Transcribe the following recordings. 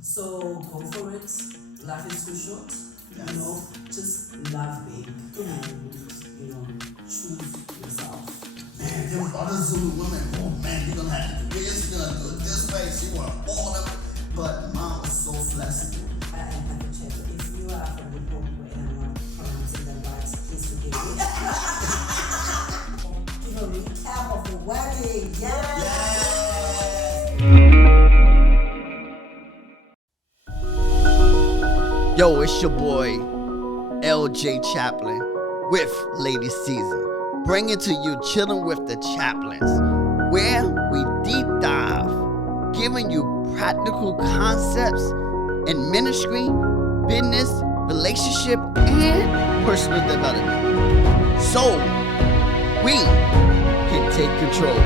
So go for it. Life is too short. Yes. You know, just love big and choose yourself. Man, them other Zulu women, oh man, you're gonna have to do this, you're gonna do it this way. She want all of it. But mom was so flexible. I have to check. If you are from the book and I'm not pronouncing them right, please forgive me. Give a recap of the wedding. Yes. Yo, it's your boy, LJ Chaplin, with Lady Caesar, bringing to you Chilling with the Chaplins, where we deep dive, giving you practical concepts in ministry, business, relationship, and personal development. So, we can take control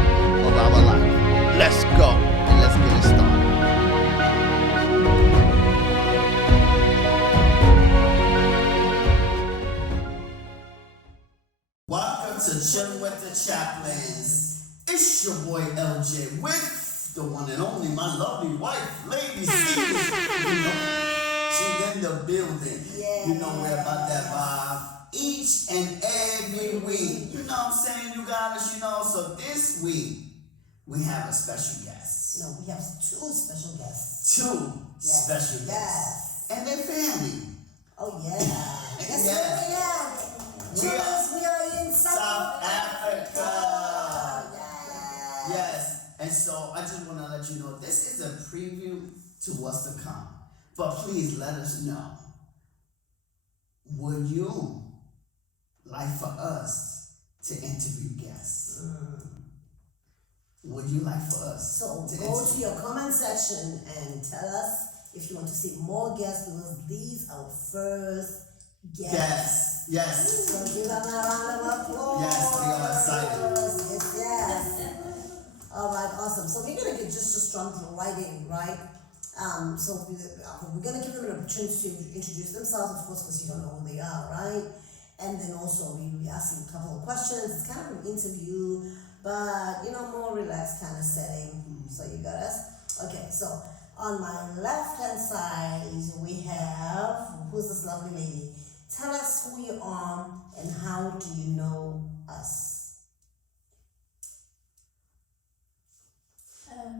of our life. Let's go, and let's get it started. Welcome to Chilling with the Chaplins. It's your boy LJ with the one and only my lovely wife, Lady Caesar. She's in the building. Yeah. You know we're about that vibe each and every week. You know what I'm saying, you guys? So this week we have a special guest. No, we have two special guests. Two Yes. special guests. Yes. And their family. Oh yeah. Guess Yes. where we at? We are in South Africa. Yes. Yes, and so I just want to let you know this is a preview to what's to come. But please let us know. Would you like for us to interview guests? Would you like for us So to go interview? to your comment section and tell us if you want to see more guests because these are our first guests. Yes. So give them a round of applause. Yes, we are excited. Yes. All right, awesome. So we're gonna just jump right in, right? So we're gonna give them an opportunity to introduce themselves, of course, because you don't know who they are, right? And then also we'll be asking a couple of questions. It's kind of an interview, but more relaxed kind of setting. So you got us. Okay, so on my left-hand side we have who's this lovely lady? Tell us who you are and how do you know us?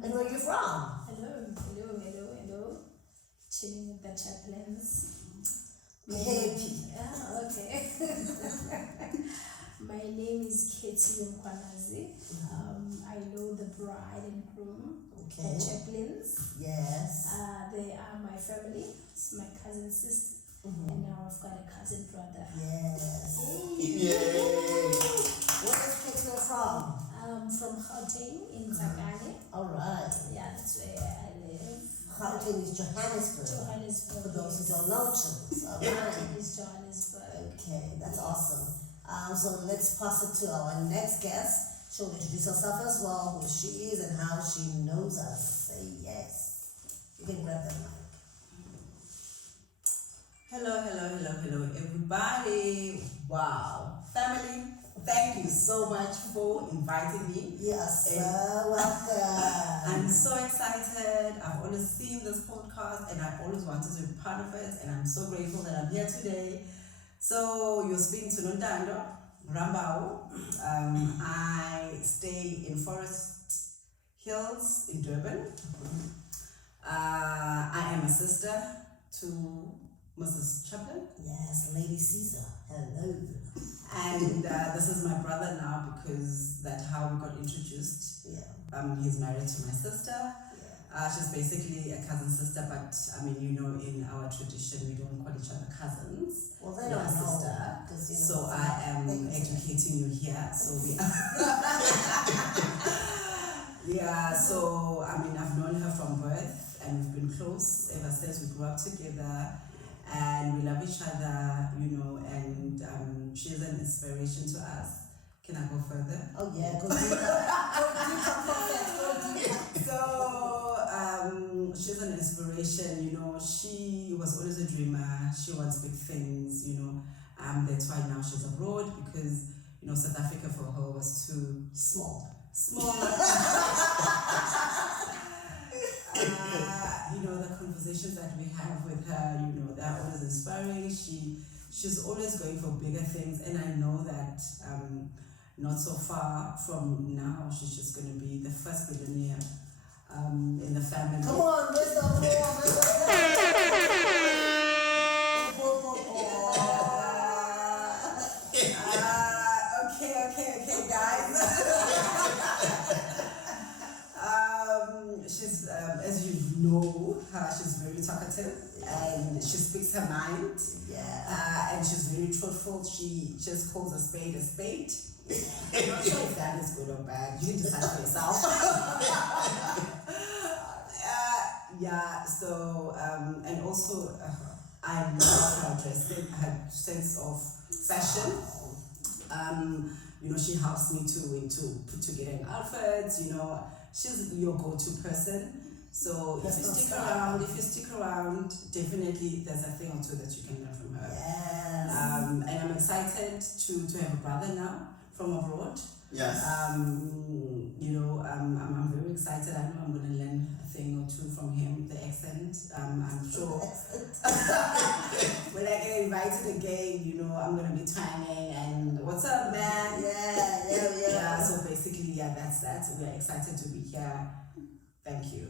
And where you from? Hello. Chilling with the Chaplins. Happy. Yeah, okay. My name is Katie Mkwanazi. I know the bride and groom, Okay. the Chaplins. Yes. They are my family. It's my cousin sister. And now I've got a cousin brother. Yes. Yay. Where is Katie from? From Gauteng in Tsakane. All right. Yeah, that's where I live. Gauteng is Johannesburg. Johannesburg. For those who yes. don't know Chills. All right. Gauteng is Johannesburg. Okay, that's awesome. So let's pass it to our next guest. She'll introduce herself as well, who she is and how she knows us. Say yes. You can grab that mic. Hello, everybody. Wow. Family, thank you so much for inviting me. Yes, And- welcome. I'm so excited. I've always seen this podcast and I've always wanted to be part of it, and I'm so grateful that I'm here today. So you're speaking to Nontando Rambao. I stay in Forest Hills in Durban. I am a sister to Mrs. Chaplin. Yes, Lady Caesar. Hello. And this is my brother now because that's how we got introduced. Yeah. He's married to my sister. Yeah. She's basically a cousin sister, but in our tradition we don't call each other cousins. Well, they You're don't a know. sister. 'Cause, So I am educating you here. So we yeah, so I've known her from birth and we've been close ever since we grew up together. And we love each other, and she's an inspiration to us. Can I go further? Oh yeah, go deeper. Go deeper. So she's an inspiration, she was always a dreamer. She wants big things, that's why now she's abroad because, South Africa for her was too Small. small. The conversations that we have with her, you know, they're always inspiring. She's always going for bigger things, and I know that not so far from now, she's just going to be the first billionaire in the family. Come on, where's the applause? Okay, guys. She's, as you know, she's very talkative and she speaks her mind. Yeah. And she's very truthful. She just calls a spade a spade. I'm not sure if that is good or bad. You can decide for yourself. Yeah. So, and also, I love her dressing, her sense of fashion. You know, she helps me to put together outfits. You know, she's your go-to person. So if you stick around, definitely there's a thing or two that you can learn from her. Yes. And I'm excited to have a brother now from abroad. Yes. You know, I'm very excited. I know I'm going to learn a thing or two from him, the accent. I'm sure when I get invited again, you know, I'm going to be twanging and what's up, man? Yeah. So basically, that's that. We are excited to be here. Thank you.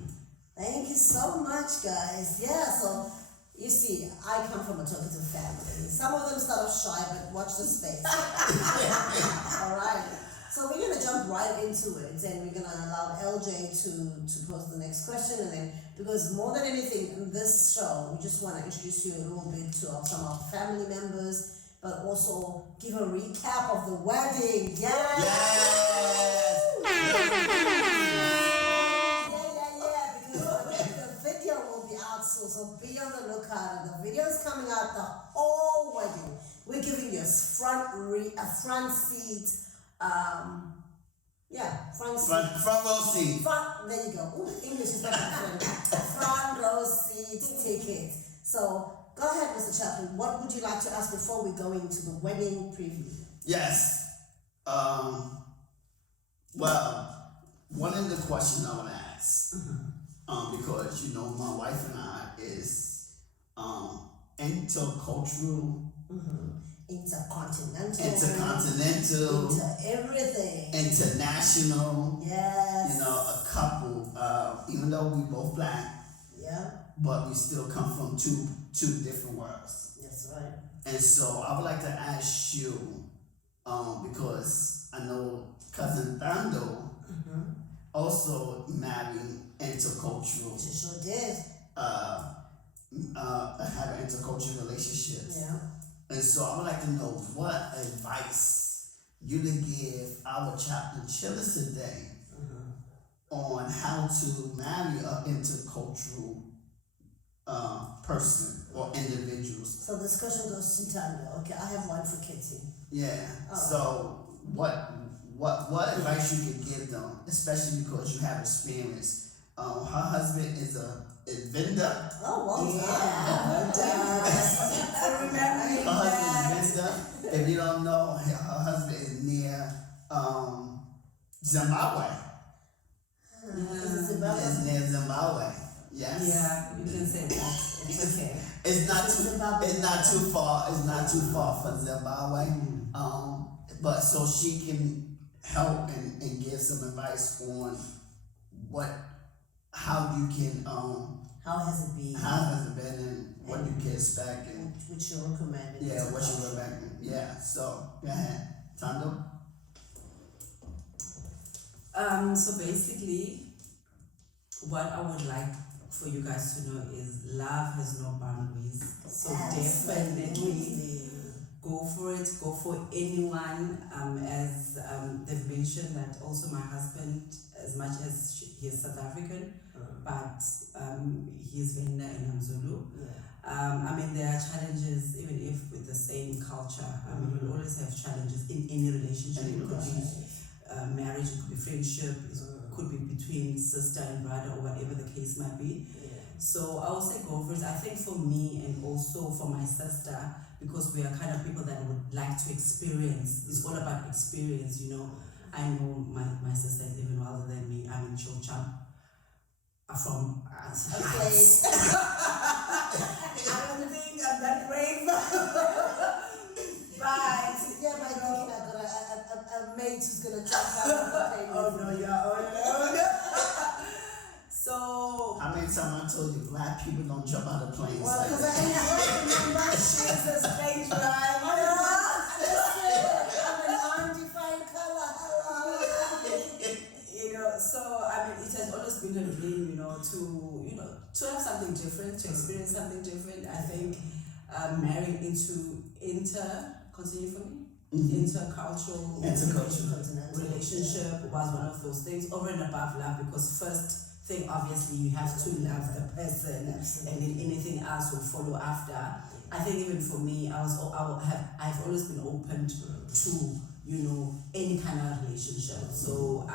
Thank you so much, guys. Yeah, so you see, I come from a talkative family. Some of them start off shy, but watch the space. All right. So we're gonna jump right into it, and we're gonna allow LJ to pose the next question, and then because more than anything in this show, we just want to introduce you a little bit to some of our family members, but also give a recap of the wedding. Yes. So be on the lookout. The video is coming out the whole wedding. We're giving you a front seat. Front row seat. There you go. Ooh, English is not my friend. Front row seat ticket. So go ahead, Mr. Chaplin. What would you like to ask before we go into the wedding preview? Yes. Well, one of the questions I want to ask. Because you know my wife and I is intercultural, intercontinental, into everything, international. Yes. You know, a couple. Even though we both black, but we still come from two different worlds. That's right. And so I would like to ask you, because I know cousin Thando also married intercultural. She sure did. Have an intercultural relationships. Yeah. And so I would like to know what advice you would give our chaplain chillers today on how to marry an intercultural person or individuals. So this question goes to Tanya. Okay, I have one for Kitty. Yeah. Oh. So what advice you could give them, especially because you have experience? Her husband is a vendor. Oh, well For remembering Her husband is vendor. If you don't know, her husband is near Zimbabwe. Is it Zimbabwe? It's near Zimbabwe. Yes. Yeah, you can say that. It's okay. It's not too far. It's not too far from Zimbabwe. But so she can help and give some advice on how you can how has it been? And what you can expect and what you recommend? what you recommend. Yeah. So go ahead, Tando. So basically, what I would like for you guys to know is love has no boundaries. So definitely go for it. Go for anyone. As they've mentioned that also my husband, as much as he is South African, but he's Venda and I'm Zulu. I mean, there are challenges even if with the same culture. I mean, we'll always have challenges in any relationship. It could be marriage, it could be friendship, it could be between sister and brother or whatever the case might be. So I would say go for it. I think for me and also for my sister, because we are kind of people that would like to experience. It's all about experience, you know. I know my sister is even wilder than me. I'm in Chocha. are from Heights. I don't think I'm that brave. But Yeah, my thinking I got a mate who's gonna jump out of the plane. oh no, yeah, oh no. So How many times I told you black people don't jump out of planes Well, like because that? I remember she's a strange ride. I'm an undefined color. Hello. You know, so I mean, it has always been a dream, to have something different, to experience something different. I think marrying into continue for me, intercultural relationship was one of those things over and above love, because first thing obviously you have to love the person, and then anything else will follow after. I think even for me, I've always been open to any kind of relationship. So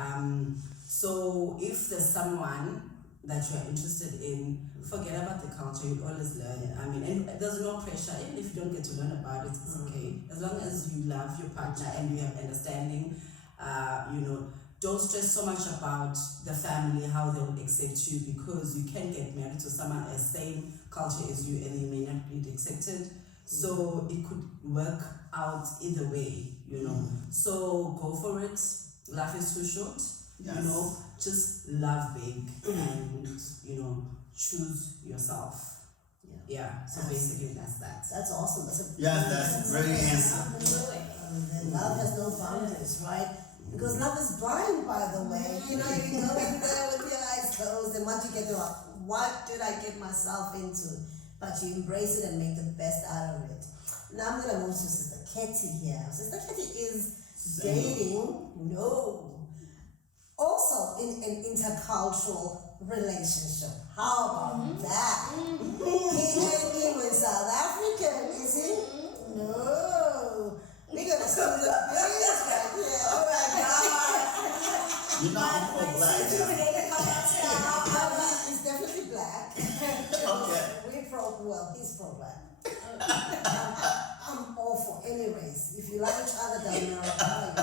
if there's someone that you are interested in, forget about the culture. You'll always learn. I mean, and there's no pressure. Even if you don't get to learn about it, it's okay. As long as you love your partner and you have understanding, don't stress so much about the family, how they will accept you, because you can get married to someone as same culture as you and they may not be accepted. So it could work out either way, So go for it. Life is too short. Yes. Just love big and choose yourself. Yeah. So basically that's that. That's awesome. That's That's great answer. Love has no boundaries, right? Because love is blind, by the way. You can go in there with your eyes closed, and once you get there, what did I get myself into? But you embrace it and make the best out of it. Now I'm gonna move to Sister Ketty here. Sister Ketty is dating. No. Also in an intercultural relationship. How about that? He was South African, is he? No. We're gonna see the beers right here. Oh my God. You're not all black. He's definitely black. Okay. He's pro-black. I'm all for any race. If you like each other, doesn't matter how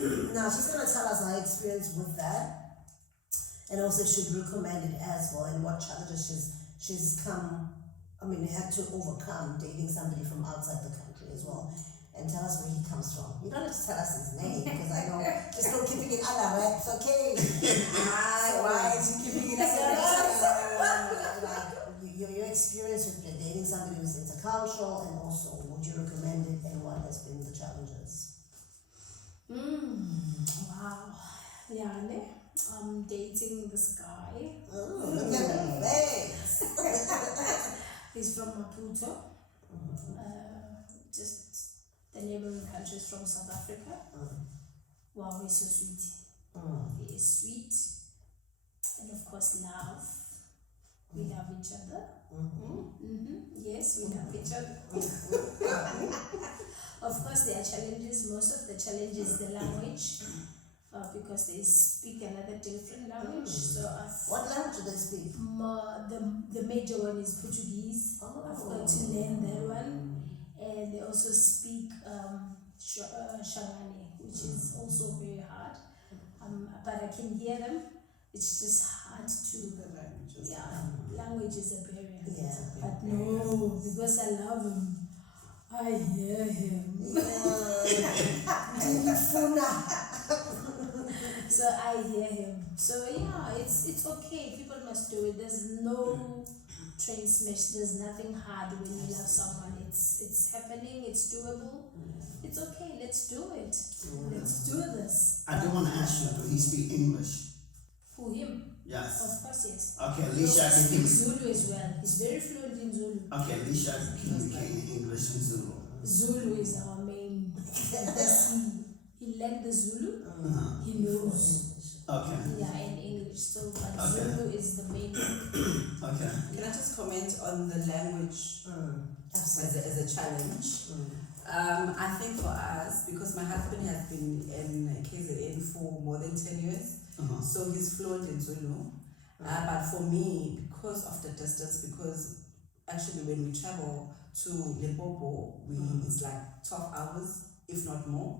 you. Now she's gonna tell us her experience with that, and also she'd recommend it as well, and what challenges she's had to overcome dating somebody from outside the country as well. And tell us where he comes from. You don't have to tell us his name, because I know you're still keeping it under wraps, okay? Why is he keeping it under wraps? Your experience with dating somebody who's intercultural, and also would you recommend it, and what has been the challenges? Wow. Yeah, I'm dating this guy. Oh, look at the face. He's from Maputo. Just the neighboring countries from South Africa. Wow, he's so sweet. He is sweet. And of course, love. We love each other. Yes, we love each other. Of course, there are challenges. Most of the challenge is the language, because they speak another different language. So what language do they speak? The major one is Portuguese. I've got to learn that one. And they also speak Shangane, which is also very hard. But I can hear them. It's just hard to. Language is a barrier. Yeah. But no, because I love him, I hear him. So I hear him. So it's okay. People must do it. There's no train smash. There's nothing hard when you love someone. It's happening. It's doable. It's okay. Let's do it. Let's do this. I do want to ask you, do he speak English? Who, him? Yes. Of course, yes. Okay, at He least I also can speaks Zulu as well. He's very fluent in Zulu. Okay, at least I can communicate in English and Zulu. Zulu is our main. He learned the Zulu. He knows. Okay. Yeah, in English. So, but Okay. Zulu is the main. Okay. Can I just comment on the language as a challenge? I think for us, because my husband has been in KZN for more than 10 years, so he's fluent in Zulu. But for me, because of the distance, because actually when we travel to Limpopo, it's like 12 hours, if not more.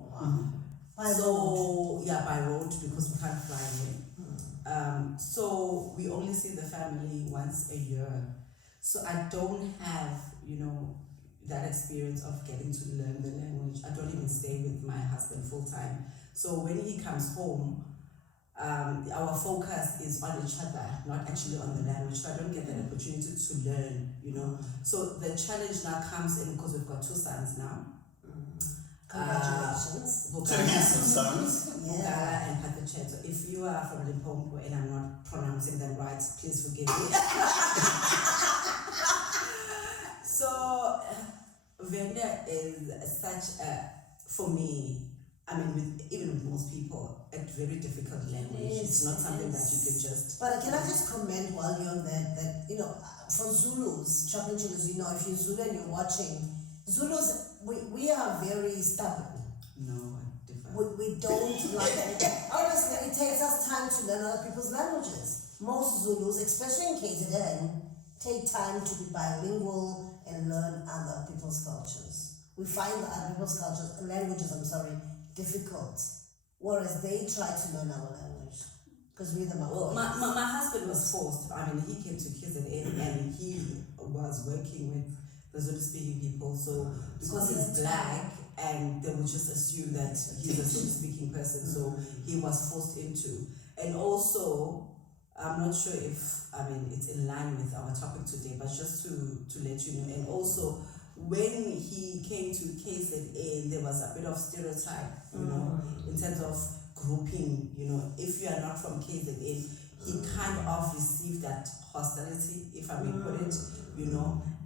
By road, because we can't fly here. So we only see the family once a year. So I don't have, that experience of getting to learn the language. I don't even stay with my husband full time. So when he comes home, our focus is on each other, not actually on the language. So I don't get that opportunity to learn, So the challenge now comes in because we've got 2 sons now. Congratulations. Two handsome sons. Bugala and Patricia. So if you are from Limpopo and I'm not pronouncing them right, please forgive me. So Venda is such a, for me, even with most people, a very difficult language. It's not something that you can just. But can I just comment while you're on that for Zulus, Chaplin Zulus, if you're Zulu and you're watching, Zulus, we are very stubborn. No, different. We don't honestly, it takes us time to learn other people's languages. Most Zulus, especially in KZN, take time to be bilingual and learn other people's cultures. We find other people's languages, difficult, whereas they try to learn our language because we're the Well, my husband was forced. He came to KZN and he was working with the Zulu-speaking people. So because he's black, and they would just assume that he's a Zulu-speaking person, so he was forced into. And also, I'm not sure if it's in line with our topic today, but just to let you know. And also, when he came to KZN, there was a bit of stereotype, in terms of grouping. If you are not from KZN, he kind of received that hostility, if I may put it,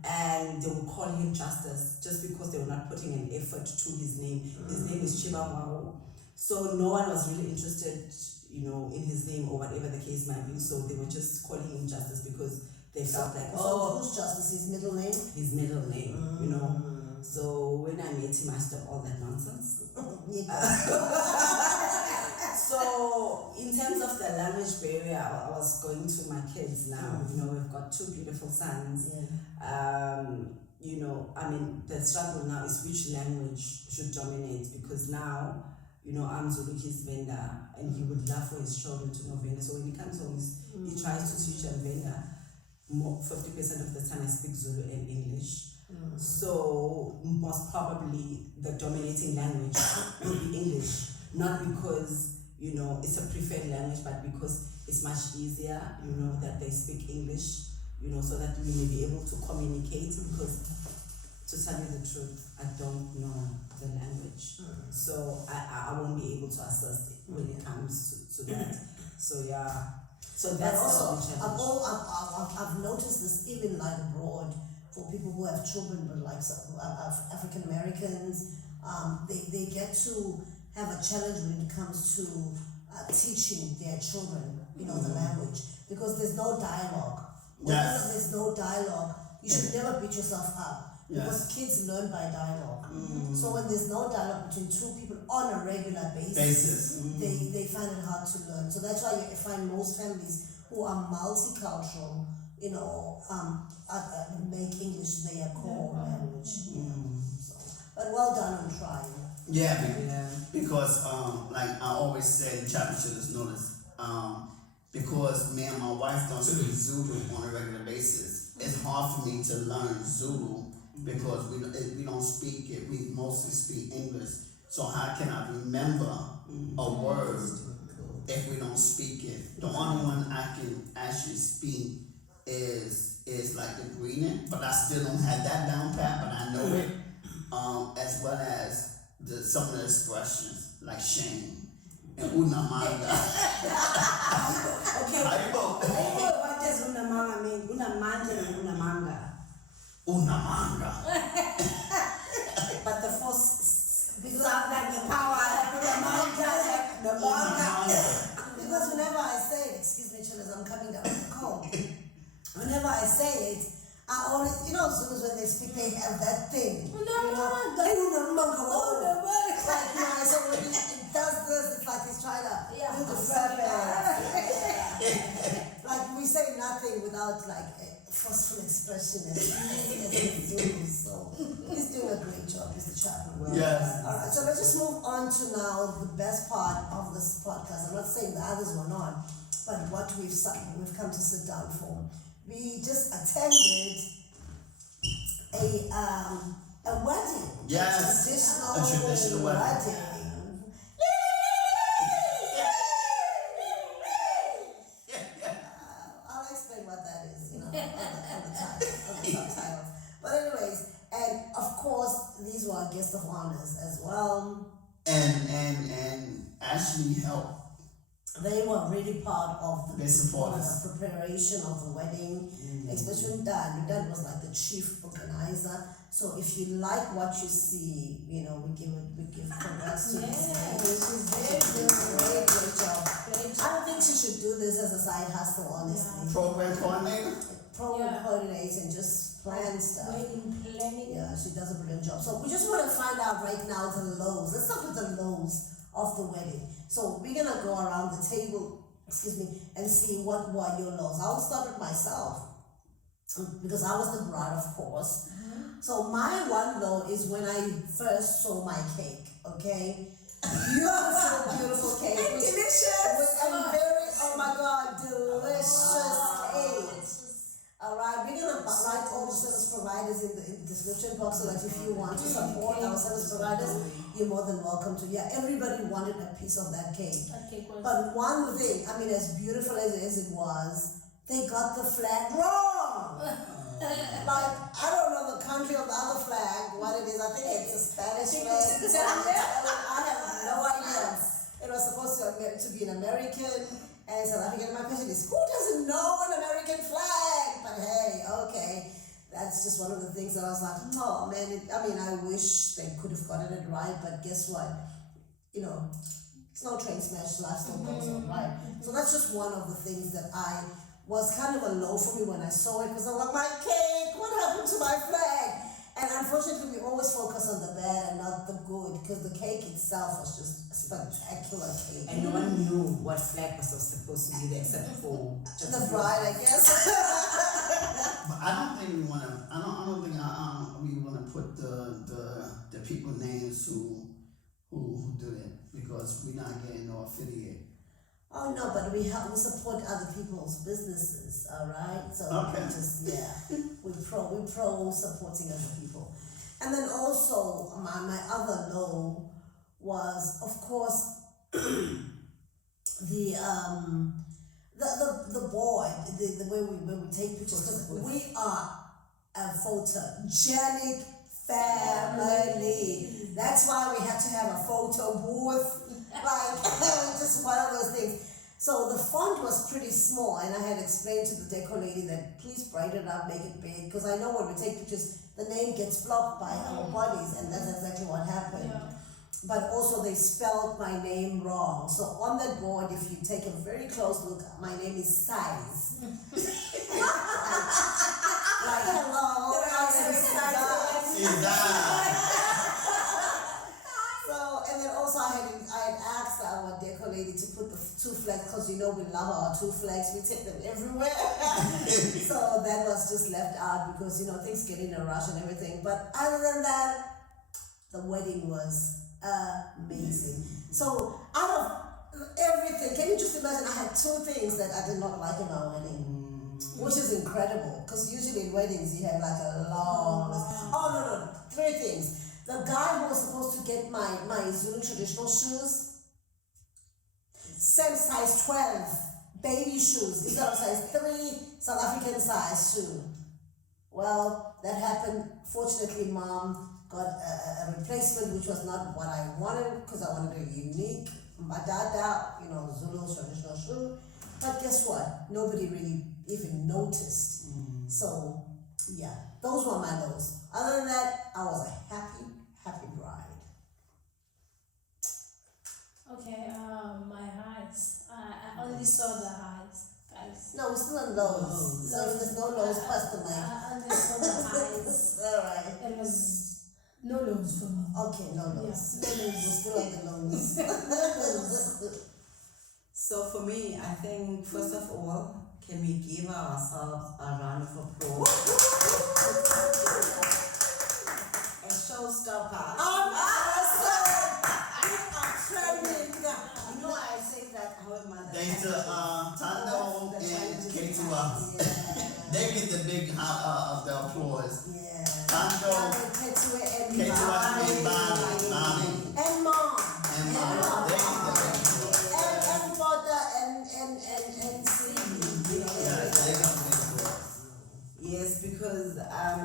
and they would call him Justice just because they were not putting an effort to his name. His name is Chibawao. So no one was really interested, in his name or whatever the case might be. So they were just calling him Justice because they felt like, who's Justice? His middle name? His middle name, So when I met him, I stopped all that nonsense. So in terms of the language barrier, I was going to my kids now. We've got 2 beautiful sons. The struggle now is which language should dominate, because now, I'm Zulu, he's Venda, and he would love for his children to know Venda. So when he comes home, he tries to teach them Venda. 50% of the time I speak Zulu and English. So most probably the dominating language will be English, not because it's a preferred language, but because it's much easier, that they speak English, so that we may be able to communicate. Because to tell you the truth, I don't know the language, so I won't be able to assist when it comes to that. So so that's also, the challenge. I've noticed this even like abroad for people who have children, but like African Americans, they get to have a challenge when it comes to teaching their children, the language, because there's no dialogue. Whenever there's no dialogue, you should never beat yourself up. Because kids learn by dialogue. So when there's no dialogue between 2 people on a regular basis, they find it hard to learn. So that's why you find most families who are multicultural, make English their core language. But well done on trying. Because like I always say, Chaplin is noticed, because me and my wife don't speak Zulu on a regular basis, it's hard for me to learn Zulu because we don't speak it. We mostly speak English. So how can I remember a word if we don't speak it? The only one I can actually speak is like the greeting, but I still don't have that down pat, but I know it. As well as some of the expressions like shame and unamanga. Okay. What does unamanga mean? Unamanga and unamanga. Unamanga. But the force, because of like the power, the Because whenever I say it, excuse me, chillers, I'm coming down with a cold. Whenever I say it, I always, Zulus when they speak, they have that thing. So when it does this, it's like he's trying to do the like we say nothing without like forceful expression as he do. So he's doing a great job, Mr. Chaplin. Well, Yes. All right, so let's just move on to now the best part of this podcast. I'm not saying the others were not, but what we've come to sit down for. We just attended a wedding. Yes. A traditional wedding. I'll explain what that is, on the subtitle. But anyways, and of course, these were our guests of honors as well. And Ashley helped. They were really part of the They support us. preparation of the wedding, especially Dan. Dan was like the chief organizer. So if you like what you see, we give congrats to this lady. She's very great job. I don't think she should do this as a side hustle, honestly. Program coordinator. Program coordinates and just plan stuff. Wedding planning. Yeah, she does a brilliant job. So we just want to find out right now the lows. Let's start with the lows of the wedding. So we're gonna go around the table, and see what were your lows. I'll start with myself because I was the bride, of course. So my one low is when I first saw my cake. Okay, beautiful cake, delicious. and very, oh my God, delicious cake. All right, we're gonna write all the service providers in the description box so that if you want to support our service providers, you're more than welcome to. Yeah, everybody wanted a piece of that cake. But one thing, as beautiful as it was, they got the flag wrong. Like, I don't know the country of the other flag, what it is. I think it's a Spanish flag. I have no idea. It was supposed to be an American and South African. My question is, who doesn't know an American flag? But hey, okay. That's just one of the things that I was like, oh man, I wish they could have gotten it right, but guess what? It's no train smash, life still goes on, right? So that's just one of the things that I was kind of a low for me when I saw it, because I'm like, my cake, what happened to my flag? And unfortunately, we always focus on the bad and not the good, because the cake itself was just a spectacular cake. And no one knew what flag was supposed to be there except for just The bride, I guess. But I don't think we want to. I don't think we want to put the people names who did it, because we're not getting no affiliate. Oh no, but we support other people's businesses, all right? So Okay. we pro supporting other people. And then also my other low was, of course, the board, the way we take pictures, because we are a photogenic family. That's why we had to have a photo booth. Like, just one of those things. So the font was pretty small, and I had explained to the decor lady that please brighten it up, make it big, because I know when we take pictures, the name gets blocked by our bodies, and that's exactly what happened. Yeah. But also they spelled my name wrong. So on that board, if you take a very close look, my name is Size. Like, hello, I am Size. So, and then also I had asked our decor lady to put the two flags, because we love our two flags, we take them everywhere. So that was just left out because things get in a rush and everything. But other than that, the wedding was amazing. So out of everything, can you just imagine, I had two things that I did not like in our wedding, which is incredible, because usually in weddings you have like a long list. Oh no, three things. The guy who was supposed to get my Zulu traditional shoes, same size 12 baby shoes, instead of size 3 South African size shoe. Well, that happened. Fortunately, Mom got a replacement, which was not what I wanted, because I wanted a unique Madada, Zulu traditional shoe. But guess what? Nobody really even noticed. So, yeah, those were my lows. Other than that, I was a happy bride. Okay, my highs. I only saw the highs, guys. No, we're still on lows. So if there's no lows, pass the mic. I only saw the highs. Alright. It was no lows for me. Okay, no lows. Yeah. No lows, we're still on the lows. So for me, I think first of all, can we give ourselves a round of applause? A showstopper. You know, I say that, however, Thanks to Tando and K2. They get the big of the applause. Yeah. Tando, K2 and Bonnie. And mom. And Mom. They get the big applause. And father and Stevie. Yeah, they get the big applause. yes, because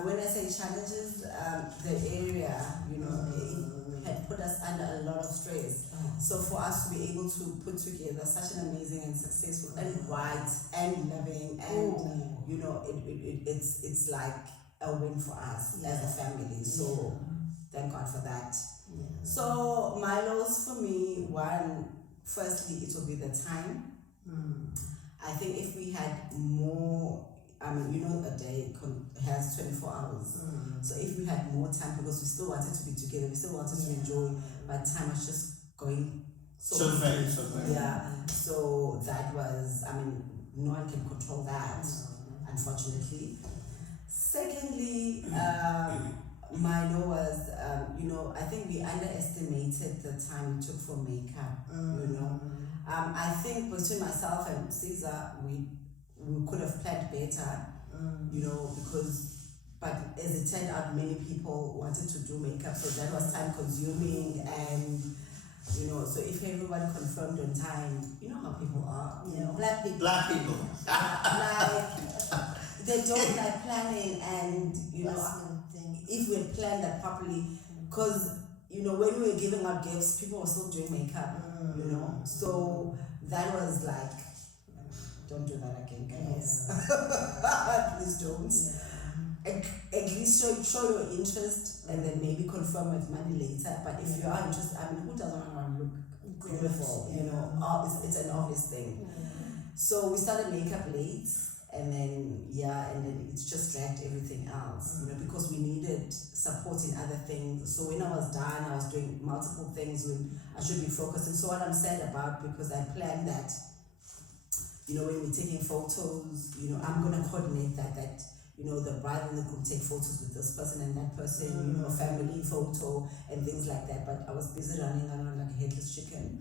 when I say challenges, the area, you know, it had put us under a lot of stress. So for us to be able to put together such an amazing and successful and bright and loving and you know, it's like a win for us as a family. So thank God for that. So my lows for me, one, firstly, it will be the time. I think if we had more, I mean, you know, a day has 24 hours. So if we had more time, because we still wanted to be together, we still wanted to enjoy, but time was just going so fast. Yeah. So that was, I mean, no one can control that, unfortunately. Secondly, my low was, you know, I think we underestimated the time it took for makeup, you know. I think between myself and Caesar, we could have planned better, you know, but as it turned out, many people wanted to do makeup, so that was time consuming, and you know, so if everybody confirmed on time, you know how people are, you know, Black people. like they don't like planning, and you know, if we had planned that properly, because you know, when we were giving out gifts, people were still doing makeup, you know, so that was like, don't do that again, guys. Please don't. At least show your interest, and then maybe confirm with money later. But if you are interested, I mean, who doesn't want to look beautiful? You know, it's an obvious thing. So we started makeup late, and then it just dragged everything else. You know, because we needed support in other things. So when I was done, I was doing multiple things when I should be focusing. So what I'm sad about, because I planned that, you know, when we're taking photos, you know, I'm gonna coordinate that. You know, the bride and the groom take photos with this person and that person, you know, family photo and things like that. But I was busy running around like a headless chicken.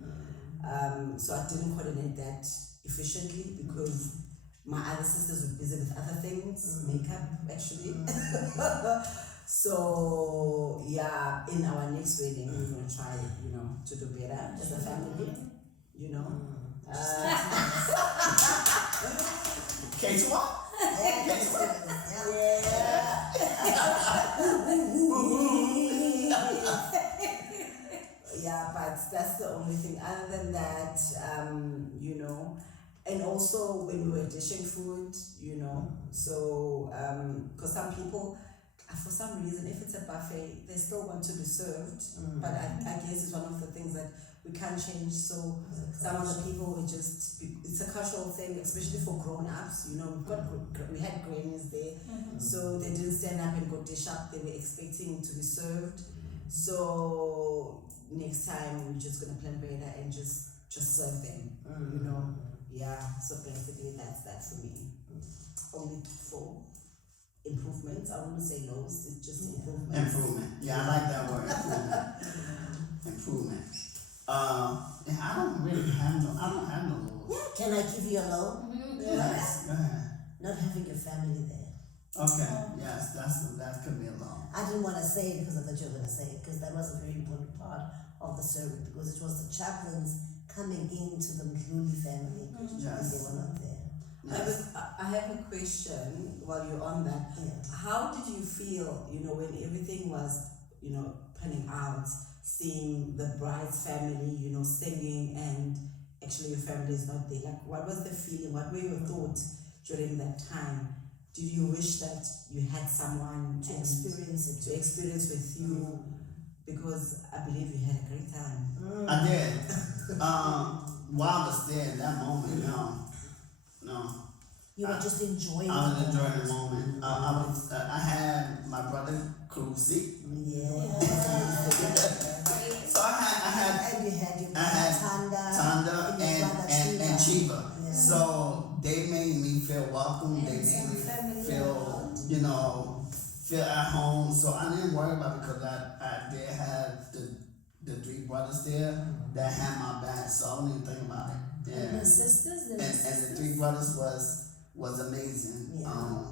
So I didn't coordinate that efficiently because my other sisters were busy with other things, makeup actually. So yeah, in our next wedding, we're gonna try, you know, to do better as a family, you know. K2? Yeah, but that's the only thing. Other than that, you know, and also when we were dishing food, you know, so because some people, for some reason, if it's a buffet, they still want to be served. But I guess it's one of the things that we can't change. So some of the people were just, it's a cultural thing, especially for grown-ups, you know, we had grannies there, so they didn't stand up and go dish up, they were expecting to be served. So next time we're just gonna plan better and just serve them, you know. Yeah, so basically that's that for me. Only for improvements, I wouldn't say lows, it's just improvements. Improvement. Yeah, I like that word. Improvement. I don't have no lows. Can I give you a low? Yes, go ahead. Not having your family there. Okay, yes, that could be a low. I didn't want to say it because I thought you were going to say it, because that was a very important part of the service, because it was the Chaplins coming into the Mhluli family, and they were not there. Yes. I have a question while you're on that. How did you feel, you know, when everything was, you know, panning out, seeing the bride's family, you know, singing, and actually your family is not there? Like, what was the feeling? What were your thoughts during that time? Did you wish that you had someone To experience with you? Because I believe you had a great time. I did. While I was there in that moment, no. You were just enjoying I was enjoying the moment. I had my brother Kusi. So I had and you had your Tanda and Chiba. So they made me feel feel at home. So I didn't worry about it because I did have the three brothers there that had my back, so I don't even think about it. Yeah. The sisters, And the three brothers was amazing. Yeah.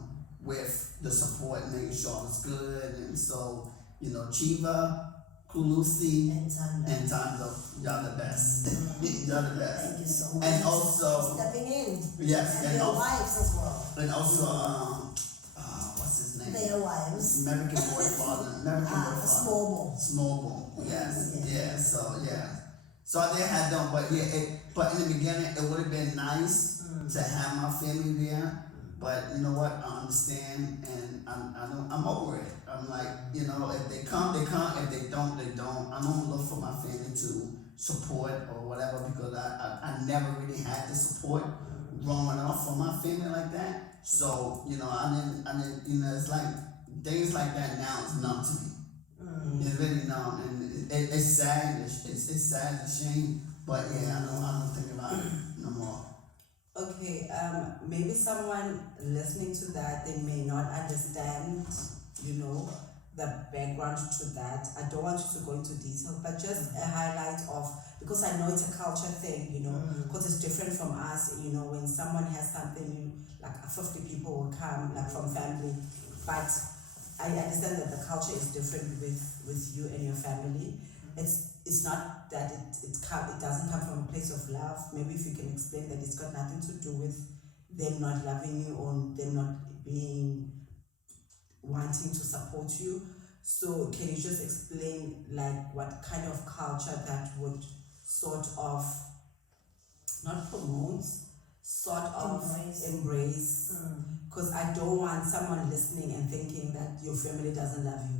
With the support, making sure I was good, and so Chiva, Kulusi, and Tando, y'all the best. Y'all the best. Thank you so much. And also, stepping in. yes, And their wives as well. and also, what's his name? Their wives. American Boy Father. Small ball. Yes, Yeah. yeah. So yeah. So I did have them, but but in the beginning it would have been nice to have my family there. But you know what? I understand, and I'm over it. I'm like, if they come, they come. If they don't, they don't. I don't look for my family to support or whatever because I never really had the support growing up from my family like that. So I didn't. It's like things like that now is numb to me. It's really numb, and it's sad. It's sad, it's a shame. But yeah, I don't think about it no more. Okay, maybe someone listening to that, they may not understand, the background to that. I don't want you to go into detail, but just a highlight of, because I know it's a culture thing, because it's different from us, when someone has something, like 50 people will come, like from family, but I understand that the culture is different with you and your family. It's not that it doesn't come from a place of love. Maybe if you can explain that it's got nothing to do with them not loving you or them not wanting to support you. So can you just explain like what kind of culture that would sort of not promote, sort of embrace? Because I don't want someone listening and thinking that your family doesn't love you.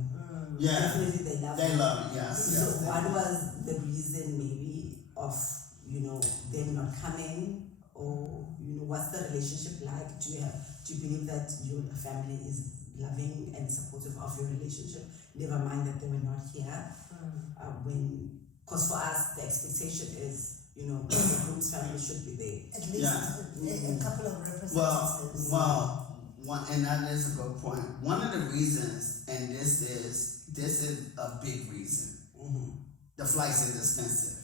Yeah, definitely they love you. They love it, yes. So what was the reason maybe of them not coming, or what's the relationship like? Do you believe that your family is loving and supportive of your relationship? Never mind that they were not here. Because for us the expectation is the groom's family should be there. At least a couple of representatives. And that is a good point. One of the reasons, and this is a big reason, the flights is expensive.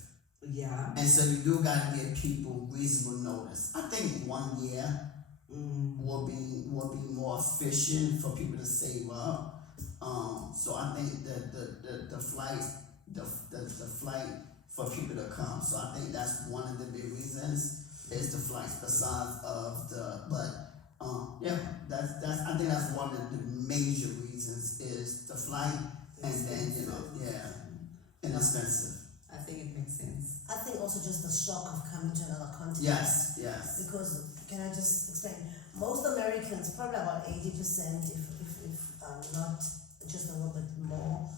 Yeah. And so you do got to give people reasonable notice. I think 1 year will be more efficient for people to save up. So I think that the flight for people to come. So I think that's one of the big reasons is the flights. Besides of that's I think that's one of the major reasons is the flight, and then inexpensive. I think it makes sense. I think also just the shock of coming to another continent. Yes. Because can I just explain? Most Americans, probably about 80%, if not just a little bit more,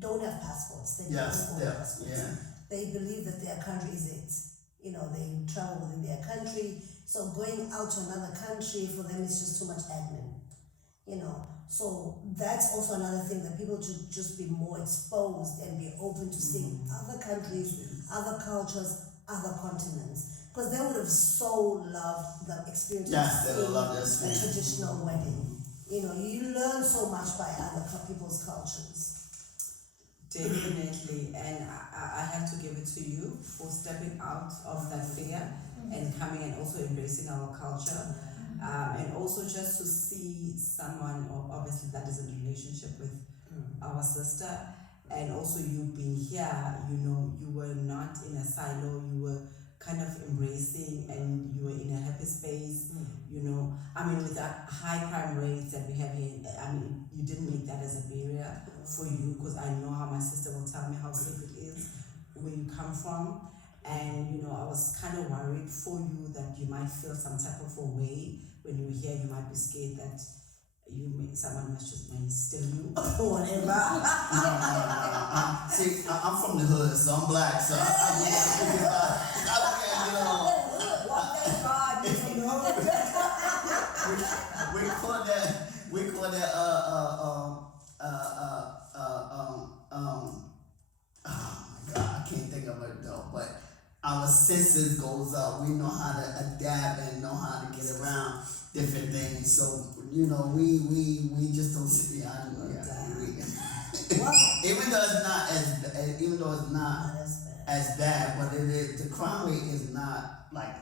don't have passports. They don't hold passports. Yeah. They believe that their country is it. They travel within their country. So going out to another country for them is just too much admin. So that's also another thing, that people should just be more exposed and be open to seeing other countries, other cultures, other continents. Because they would have so loved the experience of a traditional wedding. You learn so much by other people's cultures. Definitely, and I have to give it to you for stepping out of that fear and coming and also embracing our culture. And also just to see someone, obviously that is in a relationship with our sister, and also you being here, you were not in a silo, you were kind of embracing and you were in a happy space, with the high crime rates that we have here, you didn't make that as a barrier for you, because I know how my sister will tell me how safe it is where you come from. And I was kind of worried for you that you might feel some type of a way when you're here. You might be scared that someone might steal you or whatever. No. See, I'm from the hood, so I'm black, so we call that oh my God, I can't think of it though, but our senses goes up. We know how to adapt and know how to get around different things. So we just even though it's not That's bad. as bad, but it is, the crime rate is not like.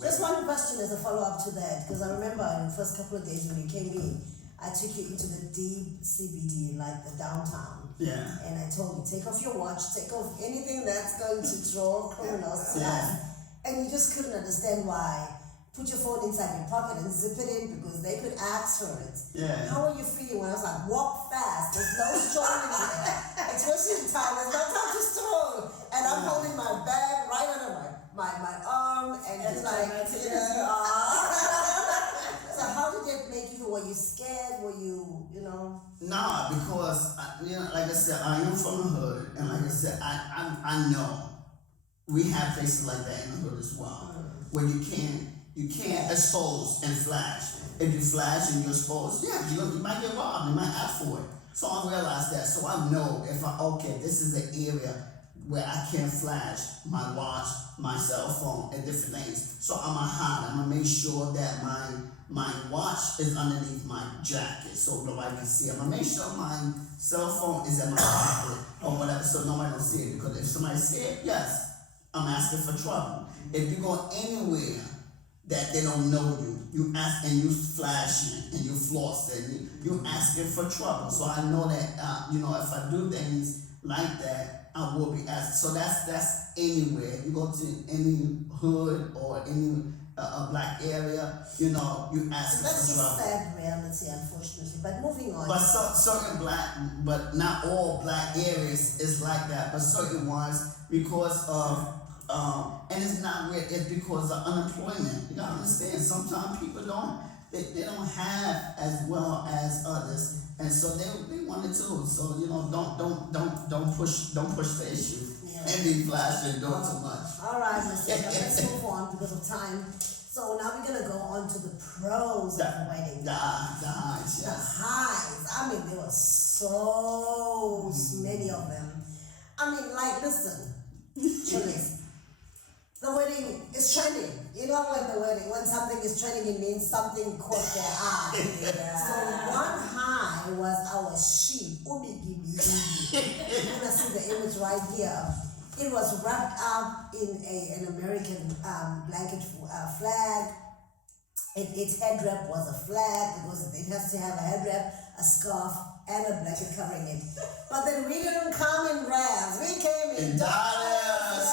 Just one question as a follow-up to that, because I remember in the first couple of days when you came in, I took you into the deep CBD, like the downtown. Yeah. And I told you, take off your watch, take off anything that's going to draw criminals to us. And you just couldn't understand why. Put your phone inside your pocket and zip it in because they could ask for it. Yeah. How were you feeling when I was like, walk fast, there's no strolling there. Especially in town, there's no time to stroll. And I'm holding my bag right under my arm and just like, So how did that make you feel? Were you scared? Were you, Nah, because like I said, I am from the hood, and like I said, I know we have places like that in the hood as well, where you can't expose and flash. If you flash and you're exposed, you might get robbed. You might ask for it. So I realized that. So I know this is an area where I can't flash my watch, my cell phone, and different things. So I'm gonna hide. I'm gonna make sure that my watch is underneath my jacket so nobody can see it. I'm gonna make sure my cell phone is in my pocket or whatever so nobody can see it. Because if somebody see it, yes, I'm asking for trouble. If you go anywhere that they don't know you ask and you flashing and you flossing, you asking for trouble. So I know that if I do things like that, I will be asked. So that's anywhere. You go to any hood or any a black area, you ask That's for a trouble. sad reality, unfortunately. But moving on. But certain but not all black areas is like that. But certain ones, because of and it's not weird. It's because of unemployment. You gotta understand. Sometimes people they don't have as well as others, and so they want it too. So don't push the issue and be flashing, don't too much. All right, let's move on because of time. So now we're gonna go on to the pros of the wedding. The highs, The yes. highs. I mean, there were so many of them. I mean, like, listen, Chili's. The wedding is trending. You know when something is trending, it means something caught their eye. So one high was our sheep. You're gonna see the image right here. It was wrapped up in an American blanket flag. Its head wrap was a flag because it has to have a head wrap, a scarf, and a blanket covering it. But then we didn't come in rags. We came in dollars.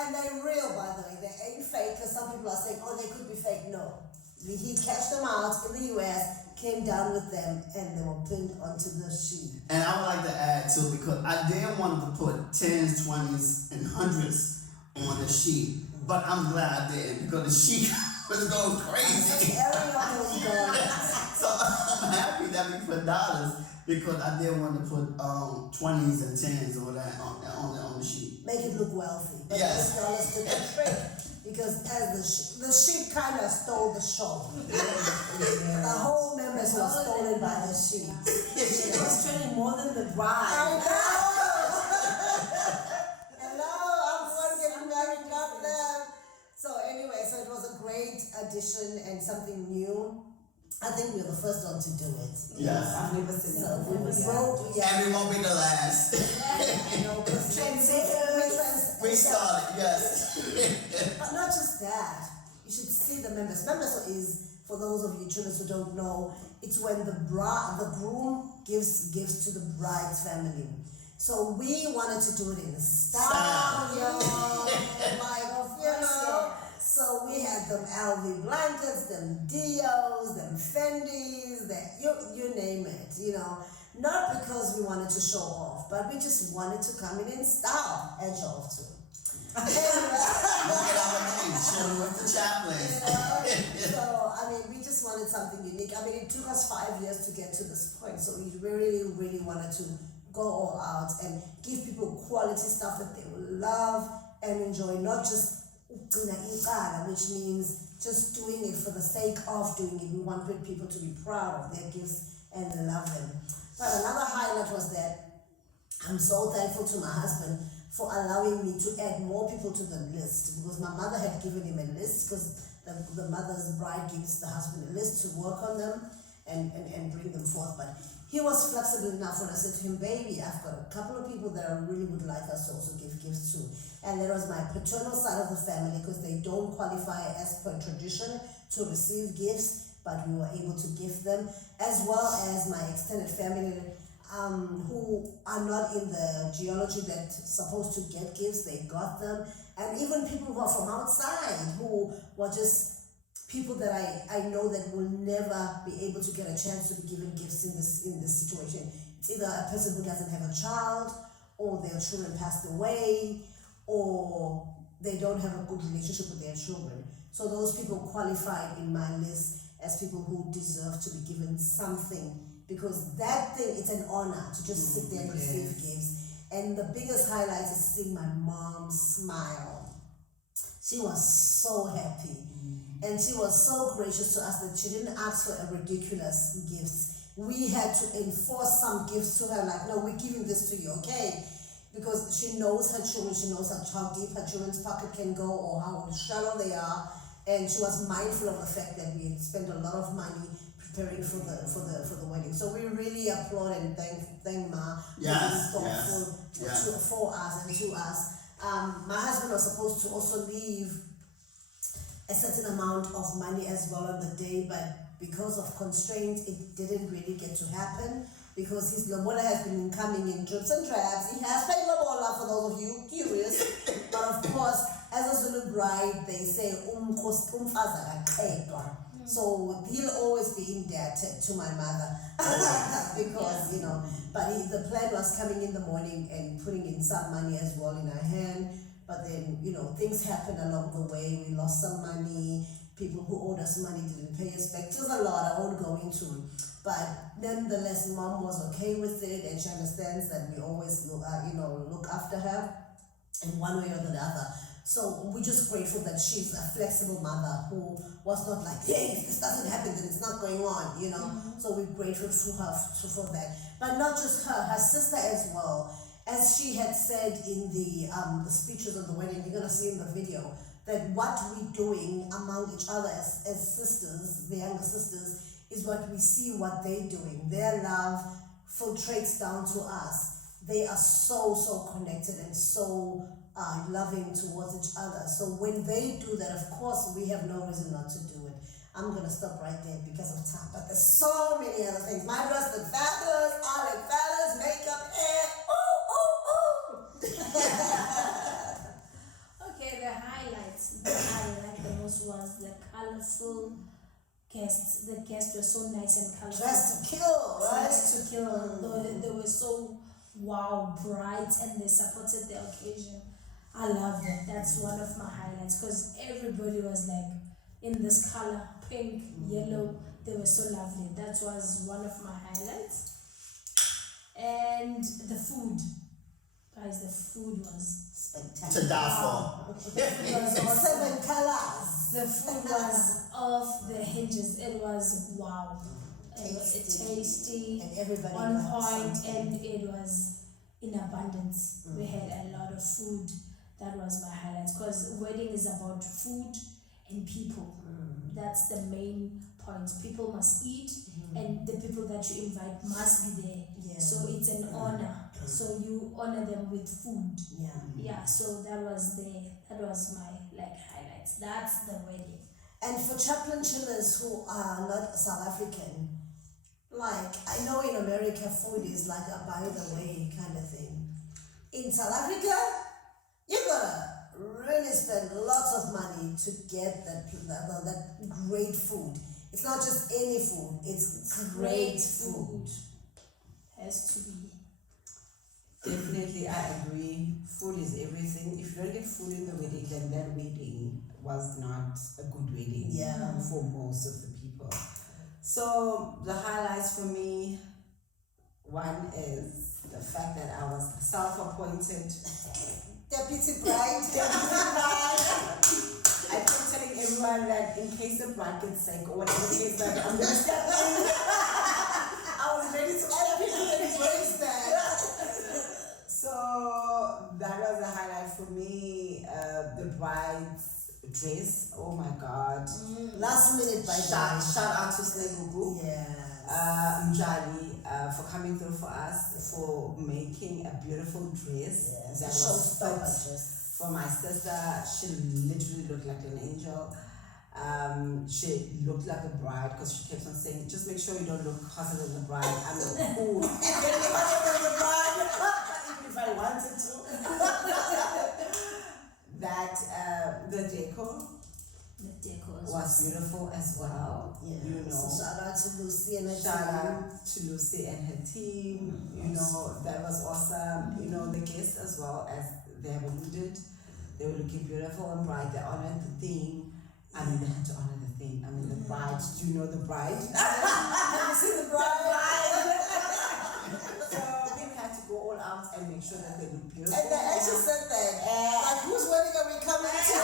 And they're real, by the way. They ain't fake, because some people are saying, they could be fake. No. He cashed them out in the US, came down with them, and they were pinned onto the sheet. And I would like to add too, because I didn't want to put 10s, 20s, and 100s on the sheet, but I'm glad I didn't, because the sheet was going crazy. Everyone was going. So I'm happy that we put dollars, because I didn't want to put 20s and 10s or that on the sheet. Make it look wealthy. But Yes. those dollars took a trick, because as the sheep kind of stole the show. The whole members were stolen by the sheep. It was trending more than the bride. I know. Hello, I'm the one getting married, not them. So anyway, so it was a great addition and something new. I think we're the first one to do it. Yes. I've never seen So it we before. broke, And we won't be the last. We started, yes. But not just that. You should see the members. Members is, for those of you children who don't know, it's when the groom gives gifts to the bride's family. So we wanted to do it in style, So we had them LV blankets, them Dios, them Fendis, you name it, Not because we wanted to show off, but we just wanted to come in style and show off too. Look at our name, Chilling with the Chaplins. So, we just wanted something unique. It took us 5 years to get to this point, so we really, really wanted to go all out and give people quality stuff that they will love and enjoy, not just which means just doing it for the sake of doing it. We want people to be proud of their gifts and love them. But another highlight was that I'm so thankful to my husband for allowing me to add more people to the list, because my mother had given him a list, because the mother's bride gives the husband a list to work on them. and bring them forth. But he was flexible enough when I said to him, baby, I've got a couple of people that I really would like us to also give gifts to. And that was my paternal side of the family, because they don't qualify as per tradition to receive gifts, but we were able to give them, as well as my extended family who are not in the genealogy that's supposed to get gifts, they got them. And even people who are from outside, who were just people that I know that will never be able to get a chance to be given gifts in this situation. It's either a person who doesn't have a child, or their children passed away, or they don't have a good relationship with their children. So those people qualified in my list as people who deserve to be given something, because that thing, it's an honor to just sit there and receive gifts. And the biggest highlight is seeing my mom smile. She was so happy. And she was so gracious to us that she didn't ask for a ridiculous gifts. We had to enforce some gifts to her, like, no, we're giving this to you, okay? Because she knows her children, she knows how deep her children's pocket can go, or how shallow they are. And she was mindful of the fact that we had spent a lot of money preparing for the wedding. So we really applaud and thank Ma for being thoughtful for us and to us. My husband was supposed to also leave a certain amount of money as well on the day, but because of constraints, it didn't really get to happen, because his lobola has been coming in drips and drabs. He has paid lobola, for those of you curious, but of course, as a Zulu bride, they say so he'll always be indebted to my mother because but the plan was coming in the morning and putting in some money as well in our hand. But then, things happened along the way. We lost some money. People who owed us money didn't pay us back. There's a lot I won't go into. But nonetheless, Mom was okay with it, and she understands that we always look after her in one way or the other. So we're just grateful that she's a flexible mother who was not like, hey, if this doesn't happen, then it's not going on, So we're grateful for her for that. But not just her sister as well. As she had said in the speeches of the wedding, you're gonna see in the video, that what we're doing among each other as sisters, the younger sisters, is what we see what they're doing. Their love filtrates down to us. They are so connected and so loving towards each other. So when they do that, of course, we have no reason not to do it. I'm gonna stop right there because of time, but there's so many other things. My dress look fabulous, I look fabulous, makeup, hair, Okay, the highlights that I liked the most was the colorful guests. The guests were so nice and colorful. Dressed to kill, right? Dressed to kill. They were so bright, and they supported the occasion. I love that. That's one of my highlights, because everybody was like in this color, pink, yellow. They were so lovely. That was one of my highlights. And the food. Guys, the food was spectacular. To die for. It was 7 colors. The food was off the hinges. It was wow. It was tasty, and everybody on got point, something. and it was in abundance. We had a lot of food. That was my highlights, because wedding is about food and people. That's the main point. People must eat, and the people that you invite must be there. Yeah. So it's an honor. So you honor them with food. Yeah. So that was my highlights. That's the wedding. And for Chaplin chillers who are not South African, I know in America food is like a by the way kind of thing. In South Africa, you gotta really spend lots of money to get that great food. It's not just any food, it's great food. Has to be. Definitely, I agree. Food is everything. If you don't get food in the wedding, then that wedding was not a good wedding for most of the people. So the highlights for me, one is the fact that I was self-appointed Deputy bride. I kept telling everyone that in case the bride gets sick or whatever it is that I'm gonna step in. I was ready to embrace that. So that was a highlight for me. The bride's dress. Oh my God. Last minute by Shout out to Snegugu. Yeah. for coming through for us, for making a beautiful dress Yes, that the was showstopper fit dress. for my sister. She literally looked like an angel. She looked like a bride because she kept on saying, just make sure you don't look hotter than the bride. I mean, cool. Don't look hotter than the bride. Even if I wanted to. That the decor The decor was beautiful as well. Yeah. You know. So shout out to Lucy and her Shout team. out to Lucy and her team. You know, that was awesome. You know, the guests as well, as they have alluded, they were looking beautiful and bright. They honored the theme. I mean, they had to honor the theme. I mean, the bride. Do you know the bride? Have you seen the bride? So people had to go all out and make sure that they look beautiful. And they actually said that. Like, whose wedding are we coming to?